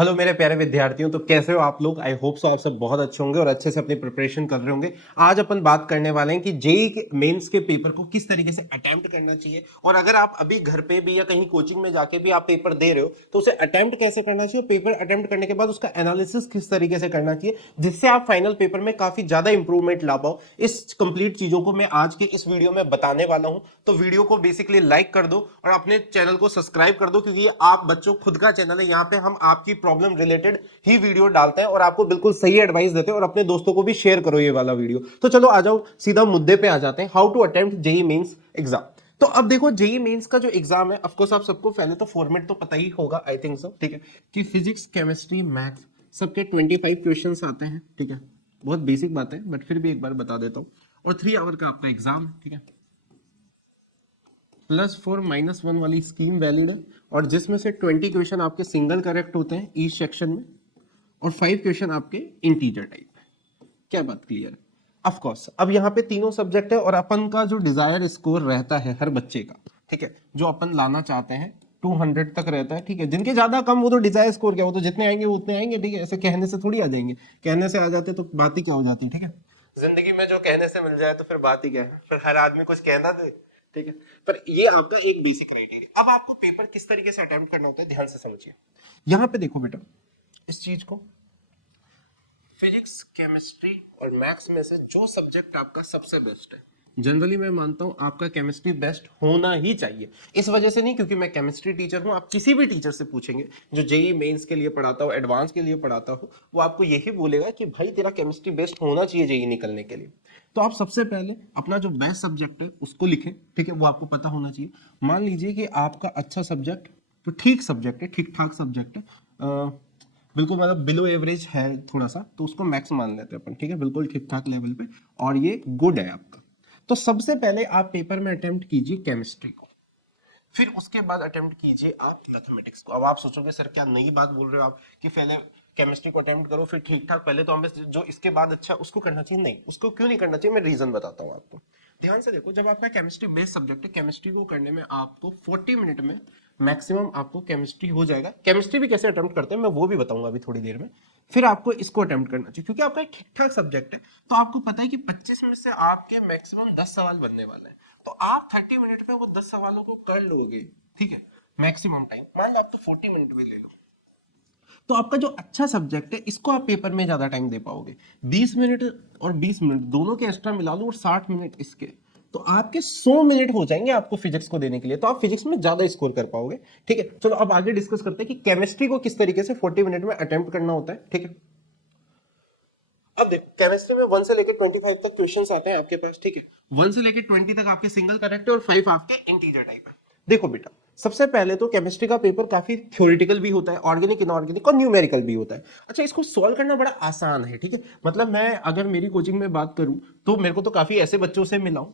Hello मेरे प्यारे विद्यार्थियों, तो कैसे हो आप लोग। आई होप सो आप सब बहुत अच्छे होंगे और अच्छे से अपनी प्रिपरेशन कर रहे होंगे। आज अपन बात करने वाले हैं कि जेई के मेंस के पेपर को किस तरीके से अटेम्प्ट करना चाहिए, और अगर आप अभी घर पे भी या कहीं कोचिंग में जाके भी आप पेपर दे रहे हो तो उसे अटेम्प्ट कैसे करना चाहिए, पेपर अटेम्प्ट करने के बाद उसका एनालिसिस किस तरीके से करना चाहिए जिससे आप फाइनल पेपर में काफी ज्यादा इंप्रूवमेंट ला पाओ। इस कंप्लीट चीजों को मैं आज के इस वीडियो में बताने वाला हूं। तो वीडियो को बेसिकली लाइक कर दो और अपने चैनल को सब्सक्राइब कर दो, क्योंकि ये आप बच्चों खुद का चैनल है। यहाँ पे हम आपकी प्रॉब्लम रिलेटेड ही वीडियो डालते हैं और आपको बिल्कुल सही एडवाइस देते हैं, और अपने दोस्तों को भी शेयर करो ये वाला वीडियो। तो चलो आ जाओ, सीधा मुद्दे पे आ जाते हैं। How to attempt JEE mains exam. तो अब देखो, जेईई मेंस का जो एग्जाम है, ऑफ कोर्स आप सबको पहले तो फॉर्मेट तो पता ही होगा, आई थिंक सो, ठीक है, कि फिजिक्स केमिस्ट्री मैथ्स सबके 25 क्वेश्चंस आते हैं, ठीक है। बहुत बेसिक बात है बट फिर भी एक बार बता देता हूं। और 3 आवर का आपका एग्जाम, ठीक है। +4 -1 वाली स्कीम वैलिड है, और जिसमें से 20 क्वेश्चन आपके सिंगल करेक्ट होते हैं ईच सेक्शन में, और 5 क्वेश्चन आपके इंटीजर टाइप है। क्या बात क्लियर है? ऑफ कोर्स अब यहाँ पे तीनों सब्जेक्ट है, और अपन का जो डिजायर स्कोर रहता है हर बच्चे का, ठीक है, जो अपन लाना चाहते हैं 200 तक रहता है, ठीक है। जिनके ज्यादा कम वो तो डिजायर स्कोर क्या, वो तो जितने आएंगे वो उतने आएंगे, ठीक है। ऐसे कहने से थोड़ी आ जाएंगे, कहने से आ जाते तो बात ही क्या हो जाती, ठीक है। जिंदगी में जो कहने से मिल जाए तो फिर बात ही क्या है, फिर हर आदमी कुछ कहना दे, ठीक है। पर ये आपका एक बेसिक क्राइटेरिया। अब आपको पेपर किस तरीके से अटेम्प्ट करना होता है, ध्यान से समझिए। यहाँ पे देखो बेटा, इस चीज को, फिजिक्स केमिस्ट्री और मैथ्स में से जो सब्जेक्ट आपका सबसे बेस्ट है, जनरली मैं मानता हूं आपका केमिस्ट्री बेस्ट होना ही चाहिए। इस वजह से नहीं क्योंकि मैं केमिस्ट्री टीचर हूं, आप किसी भी टीचर से पूछेंगे जो जेईई मेंस के लिए पढ़ाता हो, एडवांस के लिए पढ़ाता हो, वो आपको यही बोलेगा कि भाई तेरा केमिस्ट्री बेस्ट होना चाहिए जेईई निकलने के लिए। तो आप सबसे पहले अपना जो बेस्ट सब्जेक्ट है उसको लिखें, ठीक है, वो आपको पता होना चाहिए। मान लीजिए कि आपका अच्छा सब्जेक्ट, तो ठीक सब्जेक्ट है, ठीक ठाक सब्जेक्ट है, बिल्कुल मतलब बिलो एवरेज है थोड़ा सा, तो उसको मैक्स मान लेते हैं अपन, ठीक है, बिल्कुल ठीक ठाक लेवल पे, और ये गुड है आपका। तो सबसे पहले आप पेपर में अटेम्प्ट कीजिए केमिस्ट्री को, फिर उसके बाद अटेम्प्ट कीजिए आप मैथमेटिक्स को। अब आप सोचोगे सर क्या नई बात बोल रहे हो आप कि पहले केमिस्ट्री को अटेम्प्ट करो फिर ठीक ठाक, पहले तो हमें जो इसके बाद अच्छा उसको करना चाहिए। नहीं, उसको क्यों नहीं करना चाहिए, मैं रीजन बताता हूँ आपको। ध्यान से देखो, जब आपका केमिस्ट्री बेस्ड सब्जेक्ट है, केमिस्ट्री को करने में आपको 40 मिनट में मैक्सिमम आपको केमिस्ट्री हो जाएगा। केमिस्ट्री भी कैसे अटेम्प्ट करते हैं मैं वो भी बताऊंगा अभी थोड़ी देर में। फिर आपको इसको अटेम्प्ट करना चाहिए क्योंकि आपका ठीक ठाक सब्जेक्ट है। तो आपको पता है कि 25 मिनट से आपके मैक्सिमम 10 सवाल बनने वाले हैं, तो आप 30 मिनट में वो 10 सवालों को कर लोगे, ठीक है। मैक्सिमम टाइम मान लो आप तो 40 मिनट भी ले लो, तो आपका जो अच्छा सब्जेक्ट है इसको आप पेपर में ज्यादा टाइम दे पाओगे। 20 मिनट और 20 मिनट दोनों के एक्स्ट्रा मिला लो और 60 मिनट इसके, तो आपके 100 मिनट हो जाएंगे आपको फिजिक्स को देने के लिए, तो आप फिजिक्स में ज्यादा स्कोर कर पाओगे, ठीक है। चलो अब आगे डिस्कस करते हैं कि केमिस्ट्री को किस तरीके से 40 मिनट में अटेम्प्ट करना होता है, ठीक है। अब देखो, केमिस्ट्री में 1 से लेकर 25 तक क्वेश्चंस आते हैं आपके पास, ठीक है। 1 से लेकर 20 तक आपके सिंगल करेक्ट है और 5 आपके इंटीजर टाइप है। देखो बेटा, सबसे पहले तो केमिस्ट्री का पेपर काफी थ्योरेटिकल भी होता है, ऑर्गेनिक इनऑर्गेनिक और न्यूमेरिकल भी होता है। अच्छा, इसको सॉल्व करना बड़ा आसान है, ठीक है। मतलब मैं अगर मेरी कोचिंग में बात करूं तो मेरे को तो काफी ऐसे बच्चों से मिला हूं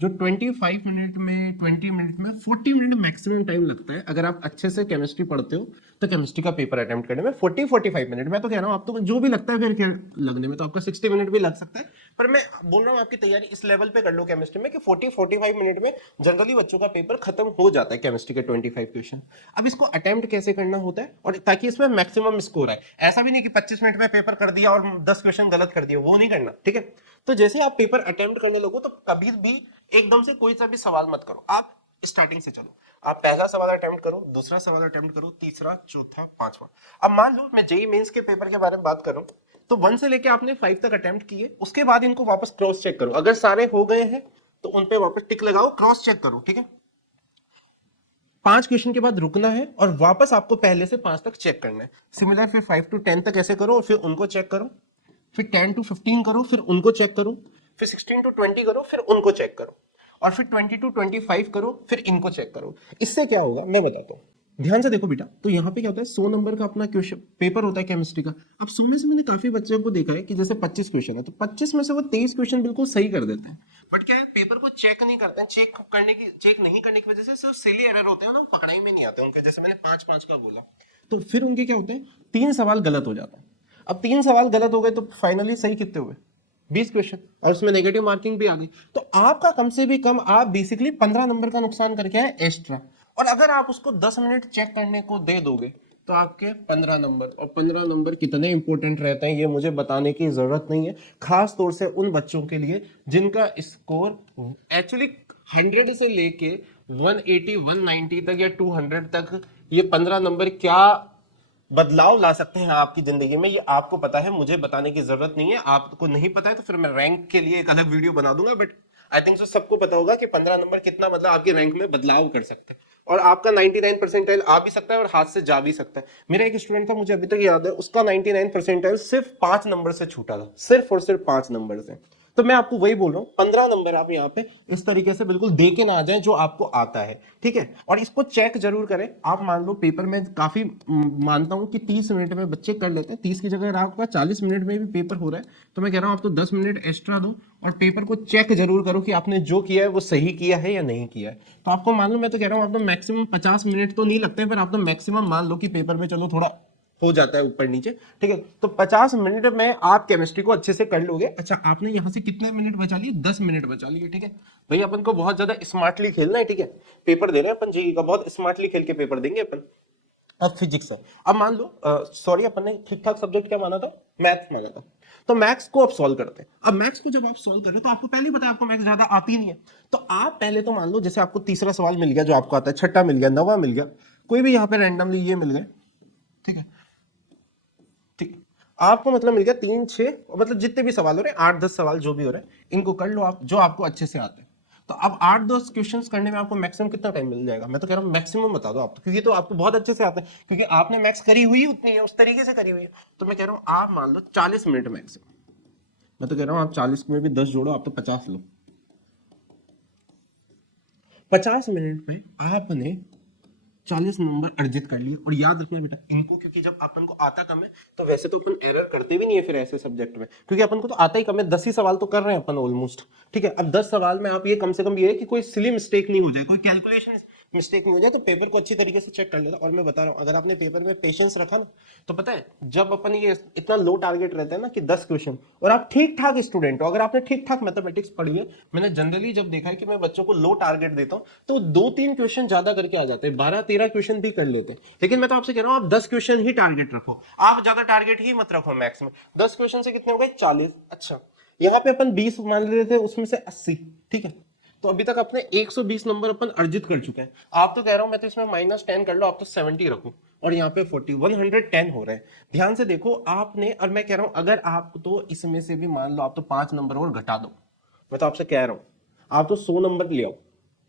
जो 25 मिनट में, 20 मिनट में, 40 मिनट मैक्सिमम टाइम लगता है। अगर आप अच्छे से केमिस्ट्री पढ़ते हो तो केमिस्ट्री का पेपर अटेम्प्ट करने में 40-45 मिनट। मैं तो कह रहा हूँ आप तो जो भी लगता है फिर क्या लगने में, तो आपका 60 मिनट भी लग सकता है, पर मैं बोल रहा हूँ आपकी तैयारी इस लेवल पे कर लो केमिस्ट्री में कि 40-45 मिनट में जनरली बच्चों का पेपर खत्म हो जाता है केमिस्ट्री के 25 क्वेश्चन। अब इसको अटेम्प्ट कैसे करना होता है, और ताकि इसमें मैक्सिमम स्कोर आए। ऐसा भी नहीं कि 25 मिनट में पेपर कर दिया और 10 क्वेश्चन गलत कर दिया, वो नहीं करना, ठीक है। तो जैसे आप पेपर अटेम्प्ट करने लगो तो कभी भी एकदम से कोई सा भी सवाल मत करो, आप स्टार्टिंग से चलो। आप पहला सवाल अटेम्प्ट करो, दूसरा सवाल अटेम्प्ट करो, तीसरा, चौथा, पांचवा। अब मान लो मैं जेईई मेंस के पेपर के बारे में बात करूं, तो 1 से लेके आपने 5 तक अटेम्प्ट किए, उसके बाद इनको वापस क्रॉस चेक करो। अगर सारे हो गए हैं तो उन पे वापस टिक लगाओ, क्रॉस चेक करो, ठीक है। 5 क्वेश्चन के बाद रुकना है और वापस आपको पहले से 5 तक चेक करना है। सिमिलर फिर 5 to 10 तक ऐसे करो और फिर उनको चेक करो, फिर 10 to 15 करो, फिर उनको चेक करो, फिर 16 to 20 करो, फिर उनको चेक करो, और फिर 20 to 25 करो, फिर इनको चेक करो। इससे क्या होगा मैं बताता हूँ, ध्यान से देखो बेटा। तो यहाँ पे क्या होता है, 100 नंबर का अपना क्वेश्चन पेपर होता है केमिस्ट्री का। अब 100 में से मैंने काफी बच्चों को देखा है कि जैसे 25 क्वेश्चन है तो 25 में से वो 23 क्वेश्चन बिल्कुल सही कर देते हैं, बट क्या है, पेपर को चेक नहीं करते हैं। चेक नहीं करने की वजह से सिर्फ सिली एरर होते हैं ना, वो पकड़ाई में नहीं आते उनके, जैसे मैंने 5-5 का बोला, तो फिर उनके क्या होते हैं, 3 सवाल गलत हो जाते हैं। अब 3 सवाल गलत हो गए तो फाइनली सही कितने हुए, 20 क्वेश्चन, और उसमें नेगेटिव मार्किंग भी आ गई। तो आपका कम से भी कम आप बेसिकली 15 नंबर का नुकसान करके आए एक्स्ट्रा। और अगर आप उसको 10 मिनट चेक करने को दे दोगे तो आपके 15 नंबर, और 15 नंबर कितने इंपॉर्टेंट रहते हैं ये मुझे बताने की जरूरत नहीं है, खास तौर से उन बच्चों के लिए जिनका स्कोर एक्चुअली 100 से लेके 180 190 तक या 200 तक, ये 15 नंबर क्या बदलाव ला सकते हैं आपकी जिंदगी में, ये आपको पता है, मुझे बताने की जरूरत नहीं है। आपको नहीं पता है तो फिर मैं रैंक के लिए एक अलग वीडियो बना दूंगा, बट आई थिंक सो सबको पता होगा कि 15 नंबर कितना मतलब आपकी रैंक में बदलाव कर सकते हैं, और आपका 99 परसेंटाइल आ भी सकता है और हाथ से जा भी सकता है। मेरा एक स्टूडेंट था, मुझे अभी तक याद है, उसका 99 परसेंटाइल सिर्फ 5 नंबर से छूटा था, सिर्फ और सिर्फ 5 नंबर से। तो मैं आपको वही बोल रहा हूँ, 15 नंबर आप यहाँ पे इस तरीके से बिल्कुल दे के ना आ जाए जो आपको आता है, ठीक है। और इसको चेक जरूर करें। आप मान लो पेपर में काफी मानता हूँ कि 30 मिनट में बच्चे कर लेते हैं, 30 की जगह आपका 40 मिनट में भी पेपर हो रहा है, तो मैं कह रहा हूँ आप तो 10 मिनट एक्स्ट्रा दो और पेपर को चेक जरूर करो कि आपने जो किया है वो सही किया है या नहीं किया है। तो आपको मान लो, मैं तो कह रहा हूँ आप तो मैक्सिमम 50 मिनट तो नहीं लगते हैं, पर आप तो मैक्सिमम मान लो कि पेपर में चलो थोड़ा हो जाता है ऊपर नीचे, ठीक है। तो 50 मिनट में आप केमिस्ट्री को अच्छे से कर लोगे। अच्छा, आपने यहां से कितने मिनट बचा लिए? 10 मिनट बचा लिए, ठीक है भाई। अपन को बहुत ज्यादा स्मार्टली खेलना है, ठीक है। पेपर दे रहे हैं अपन जीके का, बहुत स्मार्टली खेल के पेपर देंगे अपन। अब फिजिक्स है, अब मान लो सॉरी अपन ने ठीक ठाक सब्जेक्ट क्या माना था? मैथ्स माना था। तो मैथ्स को आप सॉल्व करते हैं। अब मैथ्स को जब आप सॉल्व कर रहे हो तो आपको पहले ही पता है आपको मैथ्स ज्यादा आती नहीं है, तो आप पहले तो मान लो जैसे आपको तीसरा सवाल मिल गया जो आपको आता है, छठा मिल गया, नवा मिल गया, कोई भी यहाँ पे रैंडमली ये मिल गए, ठीक है, ठीक। आपको मतलब मिल गया 3 6, मतलब जितने भी सवाल हो रहे हैं 8 10 सवाल जो भी हो रहे हैं, इनको कर लो आप जो आपको अच्छे से आते हैं। तो अब 8 10 क्वेश्चंस करने में आपको मैक्सिमम कितना टाइम मिल जाएगा? मैं तो कह रहा हूँ मैक्सिमम बता दो आप, तो क्योंकि तो आपको बहुत अच्छे से आता है, क्योंकि आपने मैथ्स करी हुई उतनी है, उस तरीके से करी हुई है। तो मैं कह रहा हूँ आप मान लो 40 मिनट मैक्सिमम। मैं तो कह रहा हूँ आप 40 में भी 10 जोड़ो, आप तो 50 लो। 50 मिनट में आपने 40 नंबर अर्जित कर लिए। और याद रखना बेटा इनको, क्योंकि जब अपन को आता कम है तो वैसे तो अपन एरर करते भी नहीं है फिर ऐसे सब्जेक्ट में, क्योंकि अपन को तो आता ही कम है, 10 ही सवाल तो कर रहे हैं अपन ऑलमोस्ट, ठीक है। अब 10 सवाल में आप ये कम से कम ये है कि कोई सिली मिस्टेक नहीं हो जाए, कोई कैलकुलेशन मिस्टेक नहीं हो जाए, तो पेपर को अच्छी तरीके से चेक कर लेता। और मैं बता रहा हूँ अगर आपने पेपर में पेशेंस रखा ना, तो पता है जब अपन ये इतना लो टारगेट रहता है ना कि 10 क्वेश्चन, और आप ठीक ठाक स्टूडेंट हो, अगर आपने ठीक ठाक मैथमेटिक्स पढ़ी है, मैंने जनरली जब देखा है कि मैं बच्चों को लो टारगेट देता हूं तो 2-3 क्वेश्चन ज्यादा करके आ जाते हैं, 12-13 क्वेश्चन भी कर लेते हैं। लेकिन मैं तो आपसे कह रहा हूं आप 10 क्वेश्चन ही टारगेट रखो, आप ज्यादा टारगेट ही मत रखो मैक्स में। 10 क्वेश्चन से कितने हो गए? 40। अच्छा, यहाँ पे अपन 20 मान रहे थे, उसमें से 80, ठीक है। तो अभी तक अपने 120 नंबर अपन अर्जित कर चुके हैं। आप तो कह रहा हूं मैं तो इसमें -10 कर लो, आप तो 70 रखो, और यहाँ पे 40 110 हो रहे हैं। ध्यान से देखो आपने, और मैं कह रहा हूं अगर आप तो इसमें से भी मान लो आप तो 5 नंबर और घटा दो, मैं तो आपसे कह रहा हूं आप तो 100 नंबर ले आओ,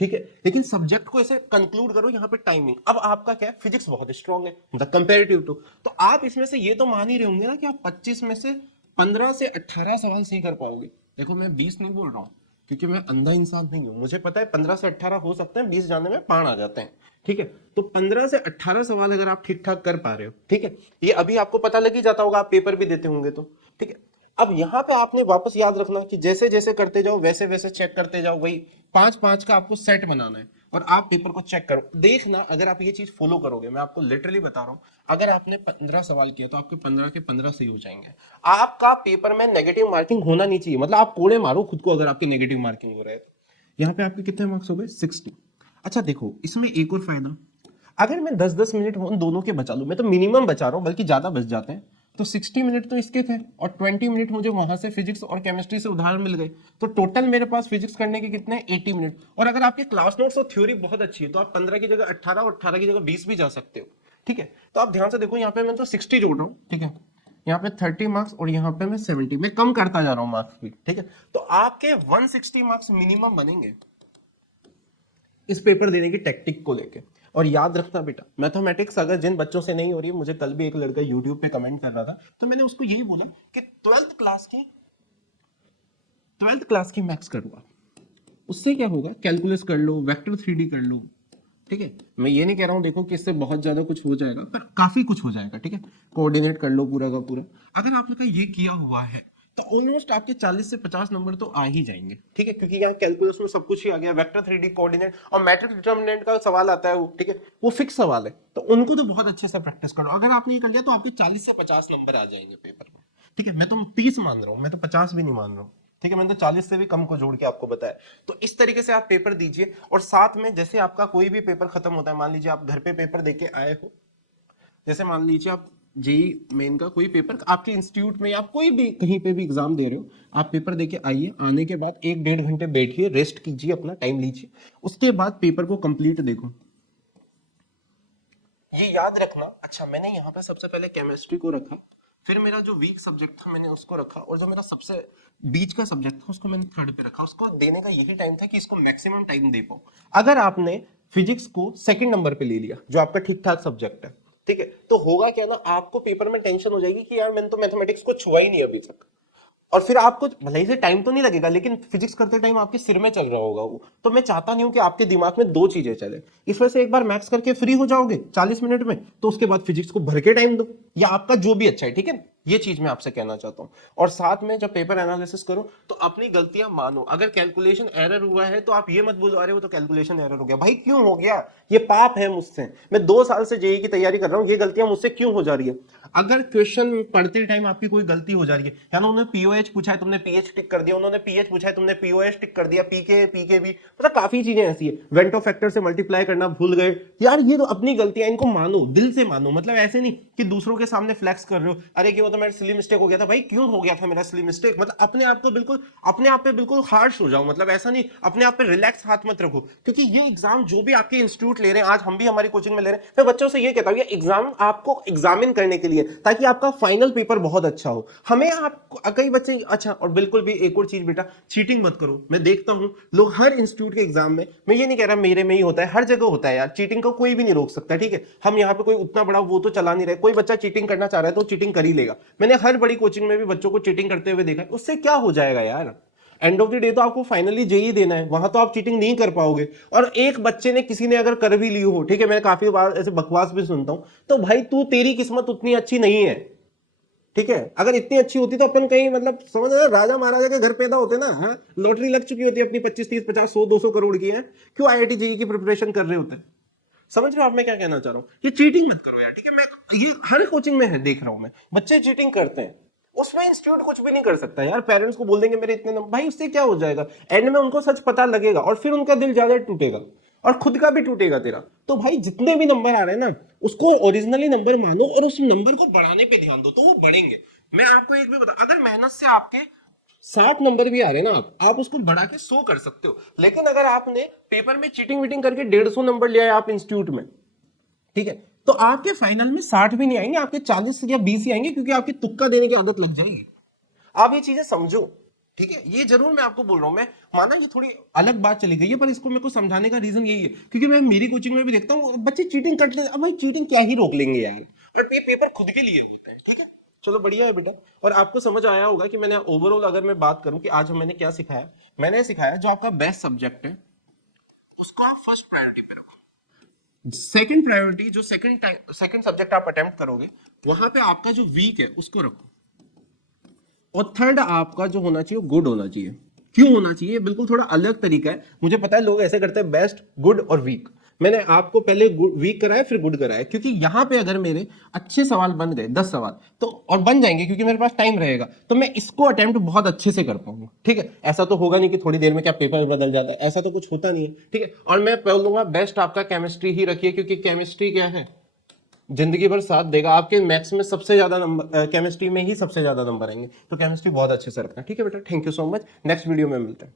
ठीक है। लेकिन सब्जेक्ट को ऐसे कंक्लूड करो। यहाँ पे टाइमिंग, अब आपका क्या है, फिजिक्स बहुत स्ट्रांग है द कंपेरेटिव टू, तो आप इसमें से ये तो मान ही रहे होंगे ना कि आप 25 में से 15 से 18 सवाल सही कर पाओगे। देखो मैं 20 नहीं बोल रहा हूँ, क्योंकि मैं अंधा इंसान नहीं हूं, मुझे पता है 15 से 18 हो सकते हैं, 20 जाने में पाण आ जाते हैं, ठीक है। तो 15 से 18 सवाल अगर आप ठीक ठाक कर पा रहे हो, ठीक है, ये अभी आपको पता लग ही जाता होगा, आप पेपर भी देते होंगे तो, ठीक है। अब यहां पे आपने वापस याद रखना कि जैसे जैसे करते जाओ वैसे वैसे चेक करते जाओ, वही 5-5 का आपको सेट बनाना है, और आप पेपर को चेक करो। देखना अगर आप ये चीज फॉलो करोगे, मैं आपको लिटरली बता रहा हूं, अगर आपने 15 सवाल किया तो आपके 15 के 15 सही हो जाएंगे। आपका पेपर में नेगेटिव मार्किंग होना नहीं चाहिए, मतलब आप कोड़े मारो खुद को अगर आपके नेगेटिव मार्किंग हो रहा है। यहाँ पे आपके कितने मार्क्स हो गए? 60। अच्छा देखो इसमें एक और फायदा, अगर मैं 10-10 मिनट उन दोनों के बचा लूं, मैं तो मिनिमम बचा रहा हूं बल्कि ज्यादा बच जाते हैं, तो 60 मिनट तो इसके थे और 20 मिनट मुझे वहां से फिजिक्स और केमिस्ट्री से उधार मिल गए, तो टोटल मेरे पास फिजिक्स करने के कितने? 80 मिनट। और अगर आपके क्लास नोट्स और थ्योरी बहुत अच्छी है तो आप 15 की जगह 18 और 18 की जगह 20 भी जा सकते हो, ठीक है। तो आप ध्यान से देखो, यहाँ पे मैं तो 60 जोड़ रहा हूँ, ठीक है, यहाँ पे 30 मार्क्स और यहाँ पे मैं 70, मैं कम करता जा रहा हूँ मार्क्स भी, ठीक है। तो आपके 160 मार्क्स मिनिमम बनेंगे इस पेपर देने की टेक्निक को लेके। और याद रखना बेटा, मैथमेटिक्स अगर जिन बच्चों से नहीं हो रही है, मुझे कल भी एक लड़का यूट्यूब पे कमेंट कर रहा था, तो मैंने उसको यही बोला कि 12th क्लास की मैथ्स करूंगा, उससे क्या होगा, कैलकुलस कर लो, वेक्टर 3D कर लो, ठीक है। मैं ये नहीं कह रहा हूं देखो कि इससे बहुत ज्यादा कुछ हो जाएगा, पर काफी कुछ हो जाएगा, ठीक है। कोऑर्डिनेट कर लो पूरा का पूरा, अगर आपने ये किया हुआ है तो ऑलमोस्ट आपके 40 से 50 नंबर तो आ ही जाएंगे, ठीक है, क्योंकि यहाँ कैलकुलस में सब कुछ ही आ गया, वेक्टर 3D कोऑर्डिनेट और मैट्रिक्स डिटरमिनेंट का सवाल आता है वो, ठीक है, वो फिक्स सवाल है, तो उनको तो बहुत अच्छे से प्रैक्टिस करो। अगर आपने ये कर लिया तो आपके 40 से 50 नंबर आ जाएंगे पेपर में, ठीक है। मैं तो 30 मान रहा हूँ, मैं तो 50 भी नहीं मान रहा हूँ, ठीक है, मैंने तो 40 से भी कम को जोड़ के आपको बताया। तो इस तरीके से आप पेपर दीजिए, और साथ में जैसे आपका कोई भी पेपर खत्म होता है, मान लीजिए आप घर पे पेपर देके आए हो, जैसे मान लीजिए आप जेई मेन का कोई पेपर आपके इंस्टीट्यूट में या आप कोई भी कहीं पे भी एग्जाम दे रहे हो, आप पेपर देके आइए, आने के बाद 1-1.5 घंटे बैठिए, रेस्ट कीजिए, अपना टाइम लीजिए, उसके बाद पेपर को कंप्लीट देखो। ये याद रखना, अच्छा मैंने यहाँ पे सबसे पहले केमिस्ट्री को रखा, फिर मेरा जो वीक सब्जेक्ट था मैंने उसको रखा, और जो मेरा सबसे बीच का सब्जेक्ट था उसको मैंने थर्ड पे रखा। उसको देने का यही टाइम था कि इसको मैक्सिमम टाइम दे पाऊं। अगर आपने फिजिक्स को सेकंड नंबर पे ले लिया, जो आपका ठीक ठाक सब्जेक्ट है, ठीक है, तो होगा क्या ना, आपको पेपर में टेंशन हो जाएगी कि यार मैंने तो मैथमेटिक्स को छुआ ही नहीं अभी तक, और फिर आपको भले ही से टाइम तो नहीं लगेगा, लेकिन फिजिक्स करते टाइम आपके सिर में चल रहा होगा वो। तो मैं चाहता नहीं हूं कि आपके दिमाग में दो चीजें चले। इस वजह से एक बार मैथ्स करके फ्री हो जाओगे 40 मिनट में, तो उसके बाद फिजिक्स को भर के टाइम दो, या आपका जो भी अच्छा है, ठीक है। ये चीज मैं आपसे कहना चाहता हूं। और साथ में जब पेपर एनालिसिस करो तो अपनी गलतियां मानो। अगर कैलकुलेशन एरर हुआ है तो आप ये मत बोलो अरे वो तो कैलकुलेशन एरर हो गया। भाई क्यों हो गया? ये पाप है मुझसे। मैं 2 साल से जेईई की तैयारी कर रहा हूं, ये गलतियां मुझसे क्यों हो जा रही है? अगर क्वेश्चन पढ़ते टाइम आपकी कोई गलती हो जा रही है, या ना उन्होंने पीओएच पूछा है तुमने पीएच टिक कर दिया, उन्होंने पीएच पूछा है तुमने पीओएच टिक कर दिया, पीके पीके भी, मतलब काफी चीजें ऐसी है। वेंटो फैक्टर से मल्टीप्लाई करना भूल गए, यार ये तो अपनी गलतियां, इनको मानो, दिल से मानो। मतलब ऐसे नहीं कि दूसरों के सामने फ्लैक्स कर रहे हो, अरे कि वो तो मेरा सिली मिस्टेक हो गया था। भाई क्यों हो गया था मेरा सिली मिस्टेक? मतलब अपने आप को बिल्कुल, अपने आप पे बिल्कुल हार्श हो जाओ। मतलब ऐसा नहीं, अपने आप पे रिलैक्स हाथ मत रखो, क्योंकि ये एग्जाम जो भी आपके इंस्टीट्यूट ले रहे हैं, आज हम भी हमारी कोचिंग में ले रहे हैं, मैं बच्चों से ये कहता हूं, ये एग्जाम आपको एग्जामिन करने के लिए, ताकि आपका फाइनल पेपर बहुत अच्छा हो। हमें आप कई बच्चे, अच्छा और बिल्कुल भी एक और चीज बेटा, चीटिंग मत करो। मैं देखता हूं लोग हर इंस्टीट्यूट के एग्जाम में, मैं ये नहीं कह रहा मेरे में ही होता है, हर जगह होता है यार, चीटिंग को कोई भी नहीं रोक सकता, ठीक है। हम यहाँ पे कोई उतना बड़ा वो तो चला नहीं रहे, कोई बच्चा चीटिंग करना चाह रहा है तो चीटिंग कर ही लेगा। मैंने हर बड़ी कोचिंग में भी बच्चों को चीटिंग करते हुए देखा है, उससे क्या हो जाएगा यार? एंड ऑफ द डे तो आपको फाइनली जेई देना है, वहां तो आप चीटिंग नहीं कर पाओगे। और एक बच्चे ने, किसी ने अगर कर भी ली हो, ठीक है, मैं काफी बार ऐसे बकवास भी सुनता हूं, तो भाई तू, तेरी किस्मत उतनी अच्छी नहीं है, ठीक है। अगर इतनी अच्छी होती तो अपन कहीं, मतलब समझ रहे, राजा महाराजा के घर पैदा होते ना। हाँ, लॉटरी लग चुकी होती है अपनी 25, 30, 50, 100, 200 करोड़ की है, क्यों आईआईटी जेईई की प्रिपरेशन कर रहे होते? समझ रहे हो आप मैं क्या कहना चाह रहा हूँ? ये चीटिंग मत करो यार, ठीक है। मैं ये हर कोचिंग में है, देख रहा हूं मैं, बच्चे चीटिंग करते हैं, उसमें इंस्टीट्यूट कुछ भी नहीं कर सकता यार। पेरेंट्स को बोल देंगे मेरे इतने नंबर, भाई उससे क्या हो जाएगा? एंड में उनको सच पता लगेगा और फिर उनका दिल ज्यादा टूटेगा, और खुद का भी टूटेगा तेरा। तो भाई जितने भी नंबर आ रहे हैं ना, उसको ओरिजिनली नंबर मानो और उस नंबर को बढ़ाने पे ध्यान दो, तो वो बढ़ेंगे। मैं आपको एक भी बता, अगर मेहनत से आपके 60 नंबर भी आ रहे हैं ना, आप उसको बढ़ा के 100 कर सकते हो। लेकिन अगर आपने पेपर में चीटिंग वीटिंग करके 150 नंबर लिया है आप इंस्टीट्यूट में, ठीक है, तो आपके फाइनल में 60 भी नहीं आएंगे, आपके 40 या 20 ही आएंगे, क्योंकि आपकी तुक्का देने की आदत लग जाएगी। आप ये चीजें समझो, ठीक है। ये जरूर मैं आपको बोल रहा हूं, मैं माना ये थोड़ी अलग बात चली गई है, पर इसको मेरे को समझाने का रीजन यही है, क्योंकि मैं मेरी कोचिंग में भी देखता हूँ बच्चे चीटिंग करते हैं। अब भाई चीटिंग क्या ही रोक लेंगे यार, और ये पेपर खुद के लिए होता है, ठीक है। चलो बढ़िया है बेटा। और आपको समझ आया होगा कि मैंने ओवरऑल, अगर मैं बात करूं कि आज मैंने क्या सिखाया, मैंने सिखाया जो आपका बेस्ट सब्जेक्ट है उसको आप फर्स्ट प्रायोरिटी पे रखो। सेकंड प्रायोरिटी, जो सेकंड सब्जेक्ट आप अटेम्प्ट करोगे, वहां पे आपका जो वीक है उसको रखो। और थर्ड आपका जो होना चाहिए वो गुड होना चाहिए। क्यों होना चाहिए? बिल्कुल थोड़ा अलग तरीका है, मुझे पता है लोग ऐसे करते हैं, बेस्ट, गुड और वीक। मैंने आपको पहले वीक कराया फिर गुड कराया, क्योंकि यहां पे अगर मेरे अच्छे सवाल बन गए 10 सवाल, तो और बन जाएंगे क्योंकि मेरे पास टाइम रहेगा, तो मैं इसको अटेम्प्ट बहुत अच्छे से कर पाऊंगा, ठीक है। ऐसा तो होगा नहीं कि थोड़ी देर में क्या पेपर बदल जाता है, ऐसा तो कुछ होता नहीं है, ठीक है। और मैं बोलूंगा बेस्ट आपका केमिस्ट्री ही रखिए, क्योंकि केमिस्ट्री क्या है, जिंदगी भर साथ देगा। आपके मैथ्स में सबसे ज्यादा नंबर, केमिस्ट्री में ही सबसे ज्यादा नंबर आएंगे, तो केमिस्ट्री बहुत अच्छे से रखना, ठीक है बेटा। Thank you so much, next video में मिलते हैं।